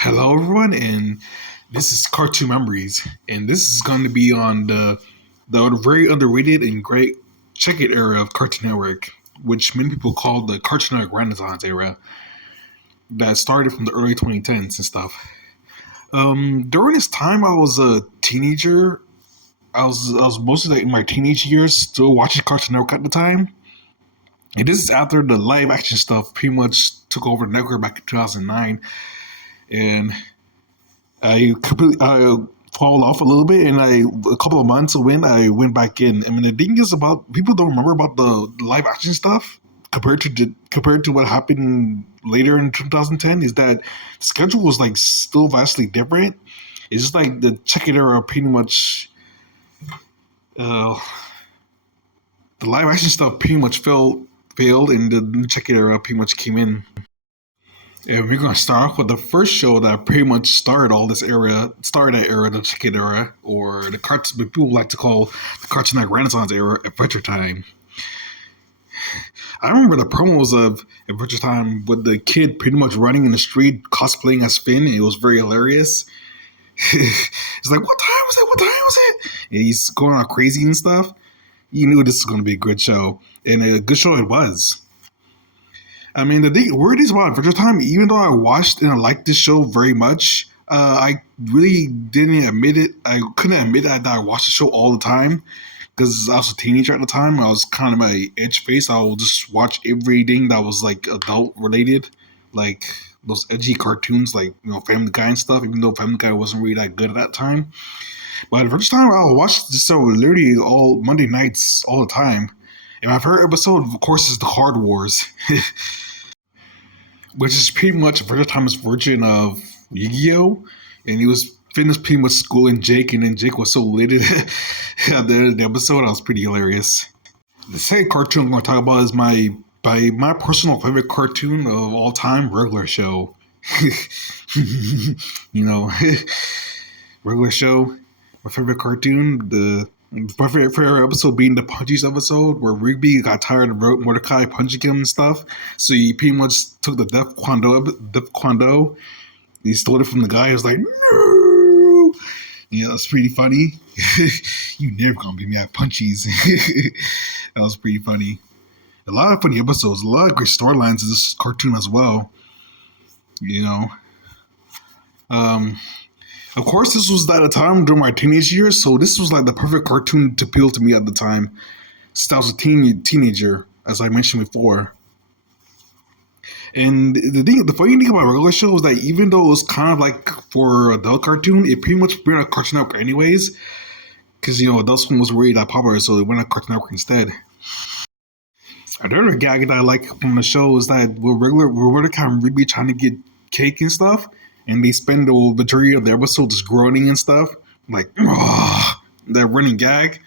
Hello, everyone, and this is Cartoon Memories, and this is going to be on the very underrated and great Check It era of Cartoon Network, which many people call the Cartoon Network Renaissance era, that started from the early 2010s and stuff. During this time, I was a teenager. I was mostly like in my teenage years, still watching Cartoon Network at the time. And this is after the live action stuff pretty much took over the network back in 2009, and I completely fall off a little bit, and a couple of months when I went back in. I mean, the thing is about people don't remember about the live action stuff compared to what happened later in 2010 is that the schedule was like still vastly different. It's just like the Check It era pretty much uh, the live action stuff pretty much failed, and the new Check It era pretty much came in. And we're gonna start off with the first show that pretty much started that era, the Chicken era, or the cartoon people like to call the Cartoon Network Renaissance era, Adventure Time. I remember the promos of Adventure Time with the kid pretty much running in the street cosplaying as Finn. And it was very hilarious. It's like, what time was it? What time was it? And he's going all crazy and stuff. You knew this was going to be a good show, and a good show it was. I mean, the thing, weird is about Adventure Time, even though I watched and I liked this show very much, I really didn't admit it. I couldn't admit that I watched the show all the time because I was a teenager at the time. I was kind of my edge face. I would just watch everything that was like adult related, like those edgy cartoons, like Family Guy and stuff. Even though Family Guy wasn't really that good at that time, but Adventure Time, I'll watch this show literally all Monday nights all the time. And my favorite episode, of course, is the Card Wars. Which is pretty much Virgil Thomas' version of Yu-Gi-Oh! And he was finished pretty much schooling Jake, and then Jake was so lit at the end of the episode. That was pretty hilarious. The second cartoon I'm going to talk about is my personal favorite cartoon of all time, Regular Show. you know, Regular Show, my favorite cartoon. My favorite episode being the Punchies episode where Rigby got tired of Mordecai punching him and stuff. So he pretty much took the Def Kwando. He stole it from the guy. He was like, no! Yeah, that's pretty funny. You never gonna beat me at Punchies. That was pretty funny. A lot of funny episodes, a lot of great storylines in this cartoon as well. You know. Um, Of course, this was at a time during my teenage years, so this was like the perfect cartoon to appeal to me at the time, since I was a teenager, as I mentioned before. And the funny thing about Regular Show was that even though it was kind of like for adult cartoon, it pretty much went on Cartoon Network anyways, because Adult Swim was really that popular, so it went on Cartoon Network instead. Another gag that I like from the show is that we're really kind of really trying to get cake and stuff, and they spend the majority of the episode just groaning and stuff, like that running gag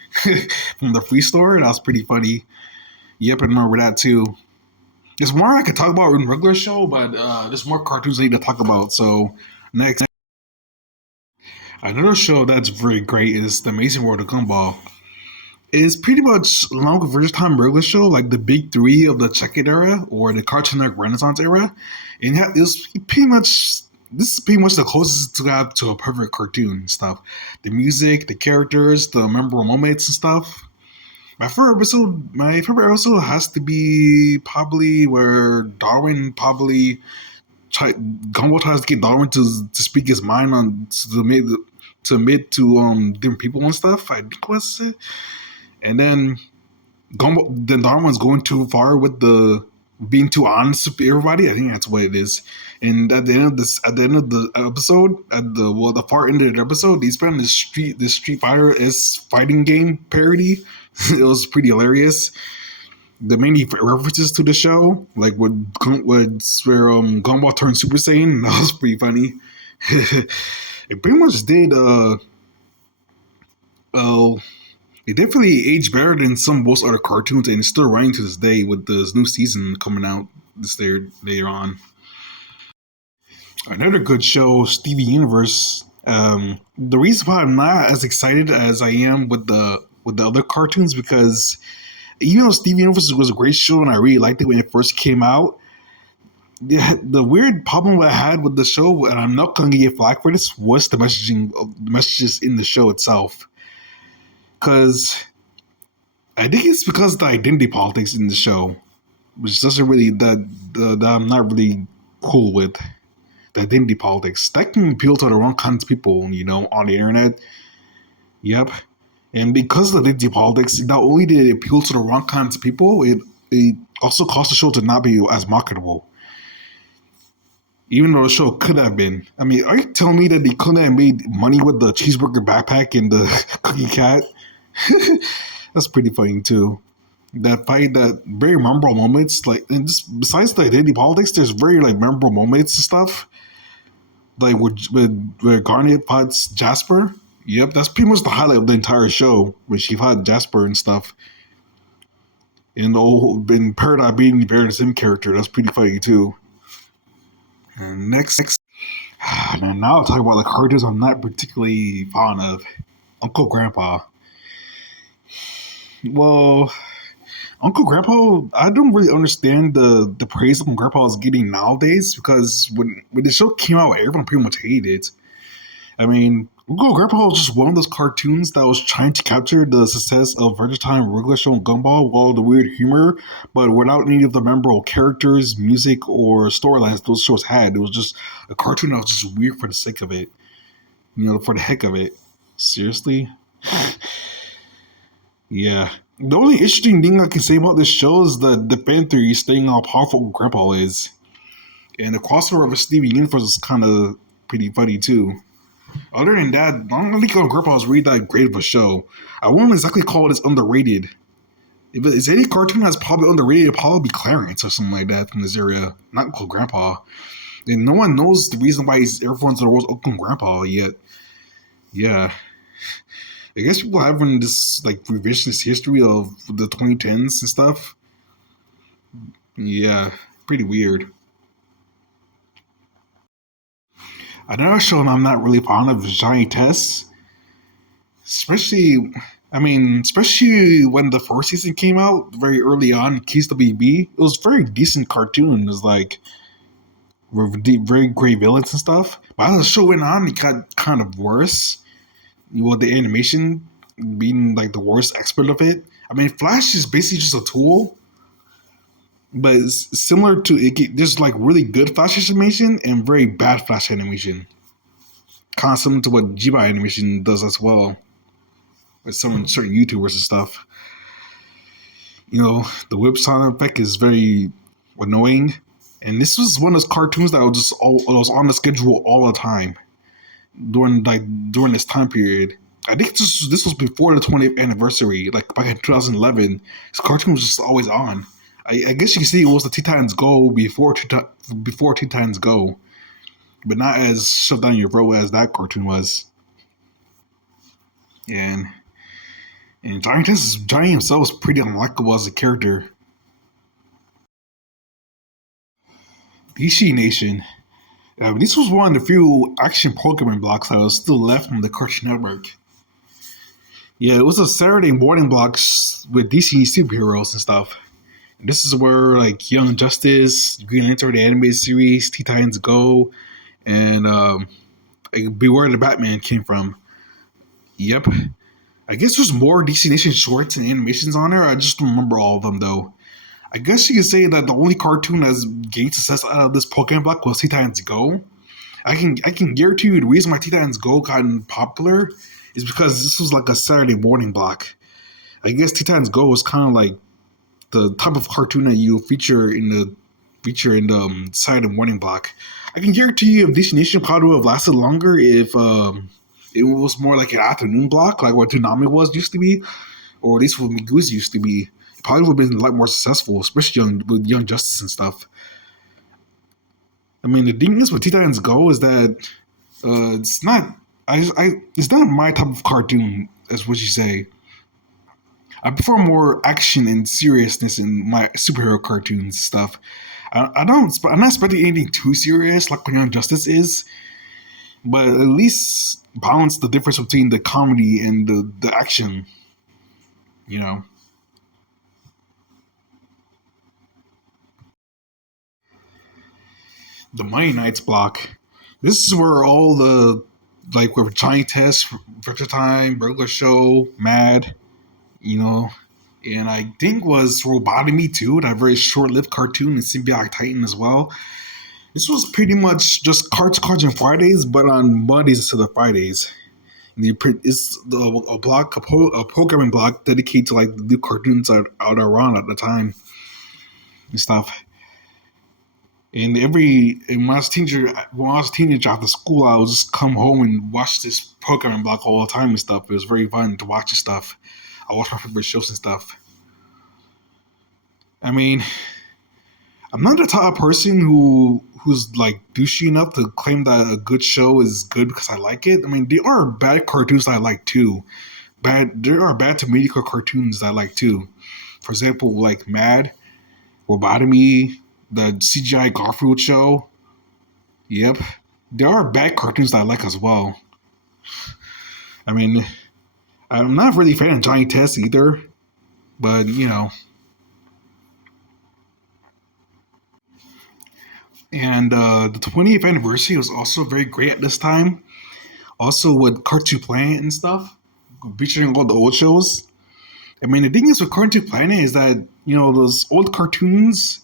from the free store. That was pretty funny. Yep, I remember that too. There's more I could talk about in Regular Show, but there's more cartoons I need to talk about. So next, another show that's very great is The Amazing World of Gumball. It's pretty much along with first time Regular Show, like the big three of the Check It era or the Cartoon Network Renaissance era. And it was pretty much this is pretty much the closest to that to a perfect cartoon and stuff. The music, the characters, the memorable moments and stuff. My favorite episode has to be probably where Darwin probably Gumball tries to get Darwin to speak his mind on to admit to different people and stuff. I think was it. And then Darwin's going too far with the being too honest with everybody. I think that's what it is. And at the end of the episode, the far end of the episode, they spent this Street Fighter is fighting game parody. It was pretty hilarious. The many references to the show, like when where Gumball turned Super Saiyan, that was pretty funny. It pretty much did. Uh, it definitely aged better than some most other cartoons, and it's still running to this day with this new season coming out this later on. Another good show, Stevie Universe. The reason why I'm not as excited as I am with the other cartoons because even though Stevie Universe was a great show and I really liked it when it first came out, the weird problem I had with the show, and I'm not gonna get flack for this, was the messaging of the messages in the show itself. Because I think it's because the identity politics in the show, which doesn't really that I'm not really cool with. The identity politics that can appeal to the wrong kinds of people, on the internet. Yep, and because of the identity politics, not only did it appeal to the wrong kinds of people, it also caused the show to not be as marketable. Even though the show could have been. I mean, are you telling me that they couldn't have made money with the cheeseburger backpack and the cookie cat? That's pretty funny too. That fight, that very memorable moments, like, and just besides the identity politics, there's very like memorable moments and stuff. Like where Garnet fights Jasper. Yep, that's pretty much the highlight of the entire show when she fought Jasper and stuff. And the whole in Paradise being the Baron Sim character, that's pretty funny too. And next, now I'll talk about the characters I'm not particularly fond of. Uncle Grandpa. Well, Uncle Grandpa, I don't really understand the praise Uncle Grandpa is getting nowadays because when the show came out, everyone pretty much hated it. I mean, Uncle Grandpa was just one of those cartoons that was trying to capture the success of Vegetime regular show and Gumball with all the weird humor, but without any of the memorable characters, music, or storylines those shows had. It was just a cartoon that was just weird for the sake of it, for the heck of it. Seriously? Yeah. The only interesting thing I can say about this show is the fan theory stating how powerful Grandpa is. And the crossover of a Steven Universe is kind of pretty funny too. Other than that, I don't think Grandpa is really that great of a show. I wouldn't exactly call it as underrated. If it's any cartoon that's probably underrated, it'll probably be Clarence or something like that from this area, not Uncle Grandpa. And no one knows the reason why everyone's the world's Uncle Grandpa yet. Yeah. I guess people having this like revisionist history of the 2010s and stuff. Yeah, pretty weird. Another show I'm not really fond of is Johnny Test, especially. Especially when the first season came out very early on, Keys to BB. It was a very decent cartoon. It was like very great villains and stuff. But as the show went on, it got kind of worse. Well, the animation being like the worst aspect of it. I mean, Flash is basically just a tool, but it's similar to it. There's like really good Flash animation and very bad Flash animation, kind of similar to what Jiba animation does as well with some certain YouTubers and stuff. The whip sound effect is very annoying, and this was one of those cartoons that was on the schedule all the time during this time period. I think this was before the 20th anniversary, like back in 2011. This cartoon was just always on. I guess you can see it was the Teen Titans Go before Teen Titans Go, but not as shoved down your throat as that cartoon was. And Johnny himself was pretty unlikable as a character. DC Nation. This was one of the few action programming blocks that was still left from the Cartoon Network. Yeah, it was a Saturday morning blocks with DC superheroes and stuff. And this is where like Young Justice, Green Lantern, the animated series, Teen Titans Go, and like, Beware the Batman came from. Yep. I guess there's more DC Nation shorts and animations on there. I just don't remember all of them though. I guess you could say that the only cartoon that's gained success out of this Pokemon block was Teen Titans Go. I can guarantee you the reason why Teen Titans Go got popular is because this was like a Saturday morning block. I guess Teen Titans Go was kind of like the type of cartoon that you feature in the Saturday morning block. I can guarantee you if DC Nation probably would have lasted longer if it was more like an afternoon block, like what Toonami was used to be, or at least what Miguzi used to be. It probably would have been a lot more successful, especially with Young Justice and stuff. I mean, the thing is with Teen Titans Go is that it's not. It's not my type of cartoon, as what you say. I prefer more action and seriousness in my superhero cartoons stuff. I don't. I'm not expecting anything too serious like Young Justice is, but at least balance the difference between the comedy and the action. You know. the Monday Nights block. This is where all the like where Johnny Test, Victor Time, Burglar Show, Mad, you know, and I think was Robotomy too, that very short-lived cartoon, and Symbiotic Titan as well. This was pretty much just Cards and Fridays, but on Mondays instead of Fridays. It's a block, a programming block dedicated to like the new cartoons out around at the time and stuff. And when I was a teenager after school, I would just come home and watch this programming block all the time and stuff. It was very fun to watch and stuff. I watched my favorite shows and stuff. I mean, I'm not the type of person who's like douchey enough to claim that a good show is good because I like it. I mean, there are bad cartoons that I like too. There are bad to mediocre cartoons that I like too. For example, like Mad, Robotomy, the CGI Garfield show. Yep, there are bad cartoons that I like as well. I mean, I'm not really a fan of Johnny Test either, but And the 20th anniversary was also very great at this time. Also with Cartoon Planet and stuff, featuring all the old shows. I mean, the thing is with Cartoon Planet is that those old cartoons.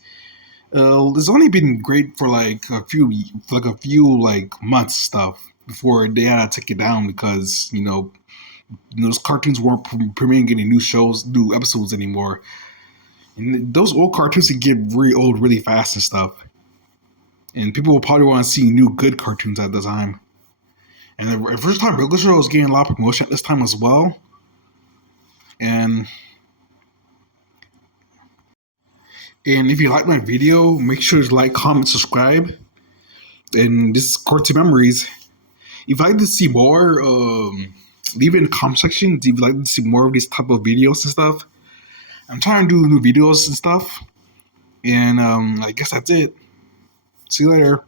It's only been great for like a few like months stuff before they had to take it down because those cartoons weren't premiering any new episodes anymore. And those old cartoons can get really old really fast and stuff. And people will probably want to see new good cartoons at the time. And the first time Burglar Show was getting a lot of promotion at this time as well. And and if you like my video, make sure to like, comment, subscribe. And this is Cartoon Memories. If you'd like to see more, leave it in the comment section if you'd like to see more of these type of videos and stuff. I'm trying to do new videos and stuff. And I guess that's it. See you later.